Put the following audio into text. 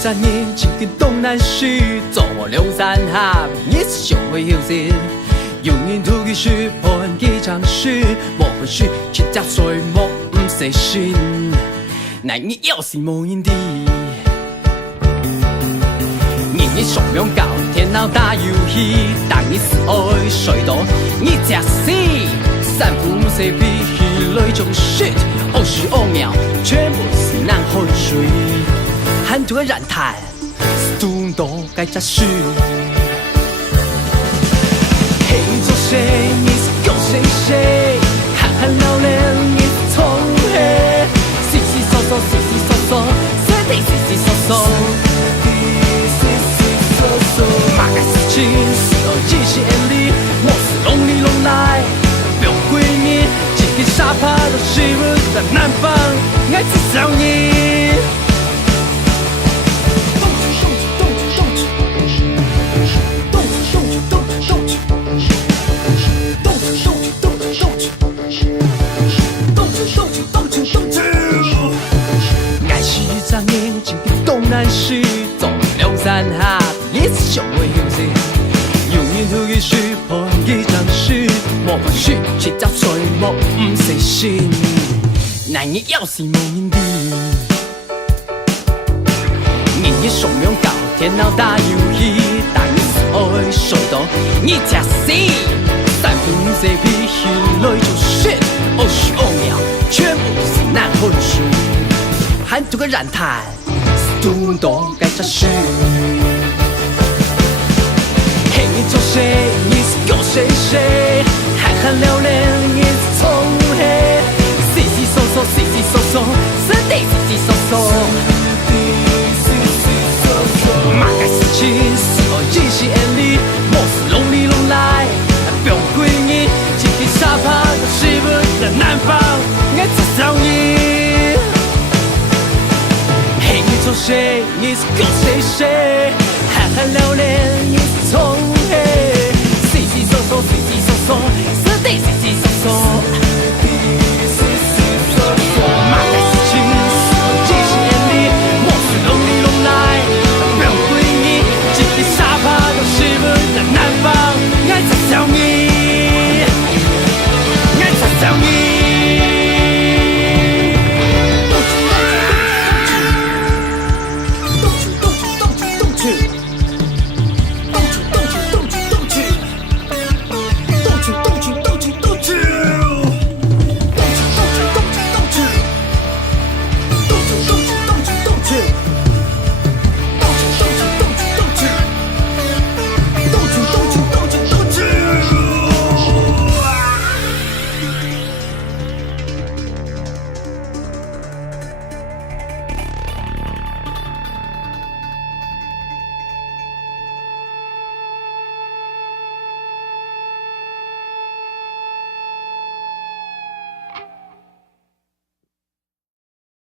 3年前跟东南西，做我两山下，一次上会休息。有年土嘅樹，破人幾場事，莫回去，去找水莫唔死心。那你要是無人的，年年上兩搞電腦打遊戲，當你是愛水多，你假死，三伏唔死皮，淚中 shit， 偶是偶秒，全部是難喝水。很多人談，student多該扎實。嘿，你做誰？你是跟誰誰？喊喊聊聊，你是從何？稀稀嗦嗦，稀稀嗦嗦，是的稀稀嗦嗦。馬該事情是而繼續眼裡，莫是攏裡攏來，不用歸你，今天沙發都是我在南方，愛至少你。東南西走兩山下，一次上會休息。有年土嘅樹，破人幾場事，莫關樹，去找水莫唔死心。那你要是無人的，年年上兩搞電腦打遊戲，當你是愛水多，你假死。三伏唔死皮，淚就 shit， 偶是偶秒，全部是難喝水。很多個人談。student多該扎實。嘿，你做誰？你是跟誰誰？喊喊聊聊，你是從何？稀稀嗦嗦，稀稀嗦嗦，是的稀稀嗦嗦。馬該事情是而繼續眼裡，莫是攏裡攏來，不用歸你，今天沙發都是我在南方，愛至少你。做誰？你是跟誰誰？喊喊聊聊。